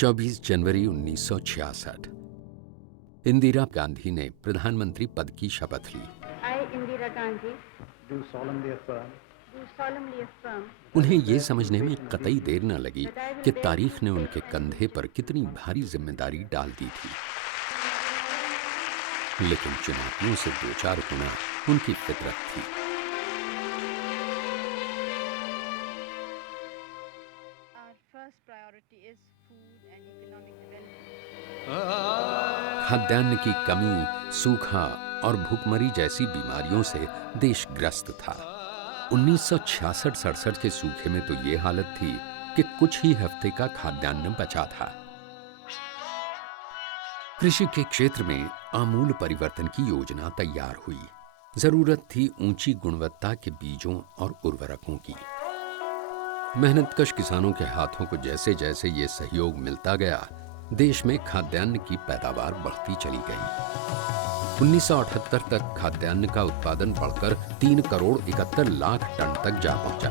24 जनवरी 1966 इंदिरा गांधी ने प्रधानमंत्री पद की शपथ ली। I, Indira Gandhi, do solemnly affirm उन्हें ये समझने में कतई देर न लगी कि तारीख ने उनके कंधे पर कितनी भारी जिम्मेदारी डाल दी थी। लेकिन चुनौतियों से दो चार गुना उनकी फितरत थी। खाद्यान्न की कमी, सूखा और भूखमरी जैसी बीमारियों से देश ग्रस्त था। 1966-67 के सूखे में तो ये हालत थी कि कुछ ही हफ्ते का खाद्यान्न बचा था। कृषि के क्षेत्र में आमूल परिवर्तन की योजना तैयार हुई। जरूरत थी ऊंची गुणवत्ता के बीजों और उर्वरकों की। मेहनतकश किसानों के हाथों को जैसे जैसे ये सहयोग मिलता गया, देश में खाद्यान्न की पैदावार बढ़ती चली गई। 1978 तक खाद्यान्न का उत्पादन बढ़कर 3 करोड़ 71 लाख टन तक जा पहुंचा।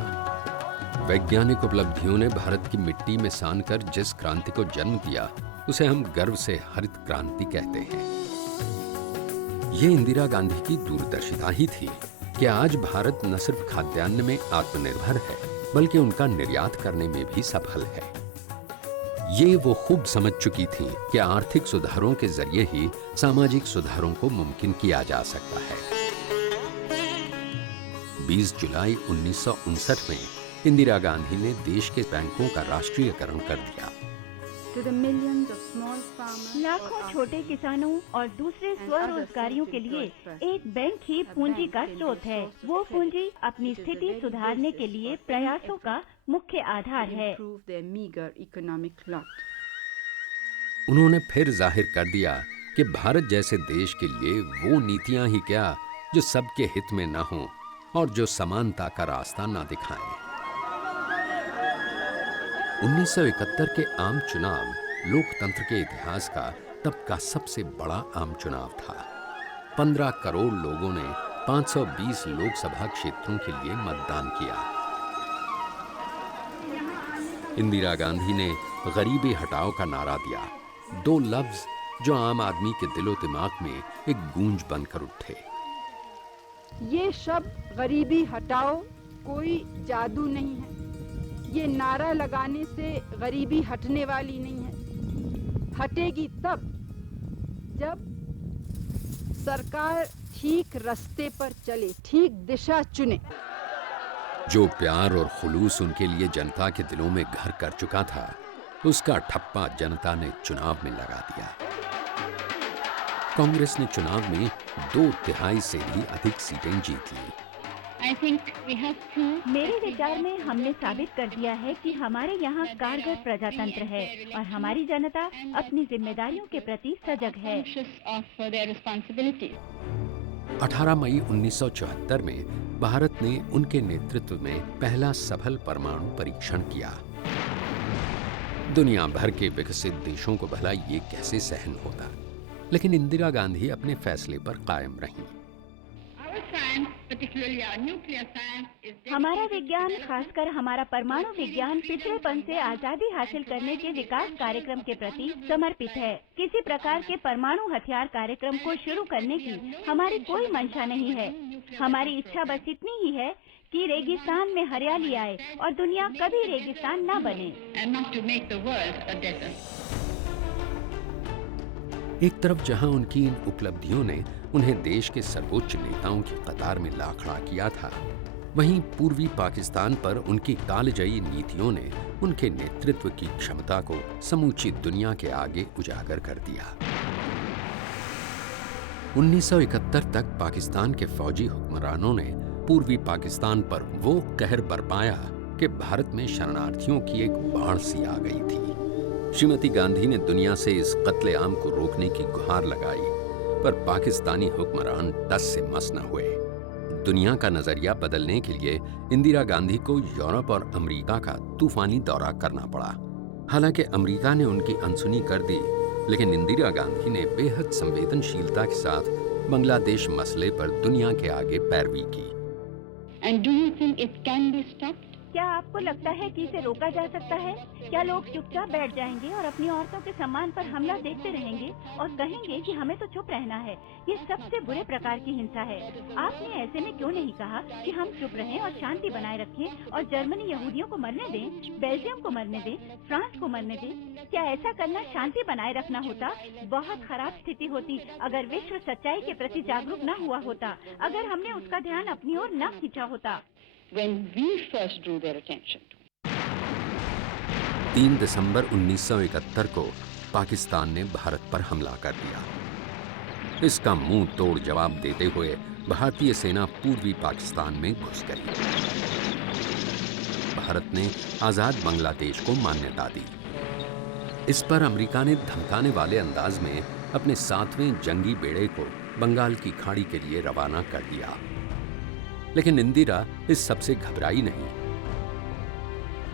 वैज्ञानिक उपलब्धियों ने भारत की मिट्टी में सान कर जिस क्रांति को जन्म दिया, उसे हम गर्व से हरित क्रांति कहते हैं। ये इंदिरा गांधी की दूरदर्शिता ही थी कि आज भारत न सिर्फ खाद्यान्न में आत्मनिर्भर है, बल्कि उनका निर्यात करने में भी सफल है। ये वो खूब समझ चुकी थी कि आर्थिक सुधारों के जरिए ही सामाजिक सुधारों को मुमकिन किया जा सकता है। 20 जुलाई 1959 में इंदिरा गांधी ने देश के बैंकों का राष्ट्रीयकरण कर दिया। लाखों छोटे किसानों और दूसरे स्वरोजगारियों के लिए एक बैंक ही पूंजी का स्रोत है। वो पूंजी अपनी स्थिति सुधारने के लिए प्रयासों का मुख्य आधार है। उन्होंने फिर जाहिर कर दिया कि भारत जैसे देश के लिए वो नीतियां ही क्या जो सबके हित में न हों और जो समानता का रास्ता न दिखाएं। 1971 के आम चुनाव लोकतंत्र के इतिहास का तब का सबसे बड़ा आम चुनाव था। 15 करोड़ लोगों ने 520 लोकसभा क्षेत्रों के लिए मतदान किया। इंदिरा गांधी ने गरीबी हटाओ का नारा दिया, 2 लफ्ज जो आम आदमी के दिलो दिमाग में एक गूंज बनकर उठे। ये शब्द गरीबी हटाओ कोई जादू नहीं है। ये नारा लगाने से गरीबी हटने वाली नहीं है। हटेगी तब जब सरकार ठीक रास्ते पर चले, ठीक दिशा चुने। जो प्यार और खुलूस उनके लिए जनता के दिलों में घर कर चुका था, उसका ठप्पा जनता ने चुनाव में लगा दिया। कांग्रेस ने चुनाव में 2/3 से भी अधिक सीटें जीत ली। मेरे विचार में हमने साबित कर दिया है कि हमारे यहाँ कारगर प्रजातंत्र है और हमारी जनता अपनी जिम्मेदारियों के प्रति सजग है। 18 मई 1974 में भारत ने उनके नेतृत्व में पहला सफल परमाणु परीक्षण किया। दुनिया भर के विकसित देशों को भला ये कैसे सहन होता, लेकिन इंदिरा गांधी अपने फैसले पर कायम रहीं। हमारा विज्ञान, खासकर हमारा परमाणु विज्ञान, पिछड़ेपन से आजादी हासिल करने के विकास कार्यक्रम के प्रति समर्पित है। किसी प्रकार के परमाणु हथियार कार्यक्रम को शुरू करने की हमारी कोई मंशा नहीं है। हमारी इच्छा बस इतनी ही है कि रेगिस्तान में हरियाली आए और दुनिया कभी रेगिस्तान न बने। एक तरफ जहां उनकी इन उपलब्धियों ने उन्हें देश के सर्वोच्च नेताओं की कतार में ला खड़ा किया था, वहीं पूर्वी पाकिस्तान पर उनकी कालजयी नीतियों ने उनके नेतृत्व की क्षमता को समूची दुनिया के आगे उजागर कर दिया। 1971 तक पाकिस्तान के फौजी हुक्मरानों ने पूर्वी पाकिस्तान पर वो कहर बरपाया कि भारत में शरणार्थियों की एक बाढ़ सी आ गई थी। श्रीमती गांधी ने दुनिया से इस कत्लेआम को रोकने की गुहार लगाई, पर पाकिस्तानी हुक्मरान टस से मस न हुए। दुनिया का नजरिया बदलने के लिए इंदिरा गांधी को यूरोप और अमेरिका का तूफानी दौरा करना पड़ा। हालांकि अमेरिका ने उनकी अनसुनी कर दी, लेकिन इंदिरा गांधी ने बेहद संवेदनशीलता के साथ बांग्लादेश मसले पर दुनिया के आगे पैरवी की। And do you think it can be stopped? क्या आपको लगता है कि इसे रोका जा सकता है? क्या लोग चुपचाप बैठ जाएंगे और अपनी औरतों के सम्मान पर हमला देखते रहेंगे और कहेंगे कि हमें तो चुप रहना है? ये सबसे बुरे प्रकार की हिंसा है। आपने ऐसे में क्यों नहीं कहा कि हम चुप रहें और शांति बनाए रखें और जर्मनी यहूदियों को मरने दें, बेल्जियम को मरने दें, फ्रांस को मरने दें? क्या ऐसा करना शांति बनाए रखना होता? बहुत खराब स्थिति होती अगर विश्व सच्चाई के प्रति जागरूक न हुआ होता, अगर हमने उसका ध्यान अपनी ओर न खींचा होता। When we first drew their attention to 3 दिसंबर 1971 को पाकिस्तान ने भारत पर हमला कर दिया। इसका मुंह तोड़ जवाब देते हुए भारतीय सेना पूर्वी पाकिस्तान में घुस गई। भारत ने आजाद बांग्लादेश को मान्यता दी। इस पर अमेरिका ने धमकाने वाले अंदाज में अपने 7वें जंगी बेड़े को बंगाल की खाड़ी के लिए रवाना कर दिया। लेकिन इंदिरा इस सबसे घबराई नहीं।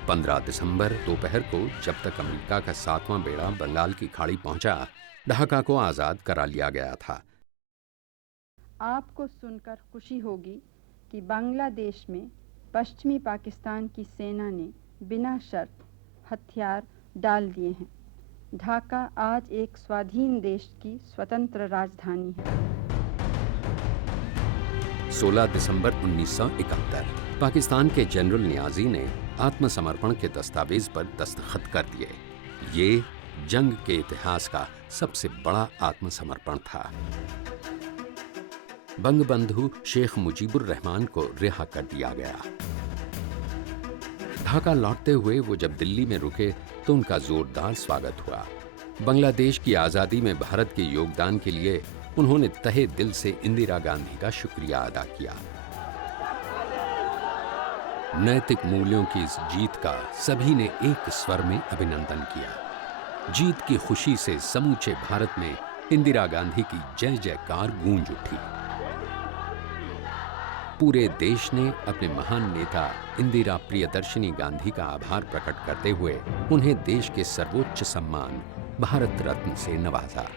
15 दिसंबर दोपहर को जब तक अमेरिका का 7वां बेड़ा बंगाल की खाड़ी पहुंचा, ढाका को आजाद करा लिया गया था। आपको सुनकर खुशी होगी कि बांग्लादेश में पश्चिमी पाकिस्तान की सेना ने बिना शर्त हथियार डाल दिए हैं। ढाका आज एक स्वाधीन देश की स्वतंत्र राजधानी है। 16 दिसंबर 1971 पाकिस्तान के जनरल नियाजी ने आत्मसमर्पण के दस्तावेज पर दस्तखत कर दिए। ये जंग के इतिहास का सबसे बड़ा आत्मसमर्पण था। बंगबंधु शेख मुजीबुर रहमान को रिहा कर दिया गया। ढाका लौटते हुए वो जब दिल्ली में रुके तो उनका जोरदार स्वागत हुआ। बांग्लादेश की आजादी में भारत के योगदान के लिए उन्होंने तहे दिल से इंदिरा गांधी का शुक्रिया अदा किया। नैतिक मूल्यों की इस जीत का सभी ने एक स्वर में अभिनंदन किया। जीत की खुशी से समूचे भारत में इंदिरा गांधी की जय जयकार गूंज उठी। पूरे देश ने अपने महान नेता इंदिरा प्रियदर्शिनी गांधी का आभार प्रकट करते हुए उन्हें देश के सर्वोच्च सम्मान भारत रत्न से नवाजा।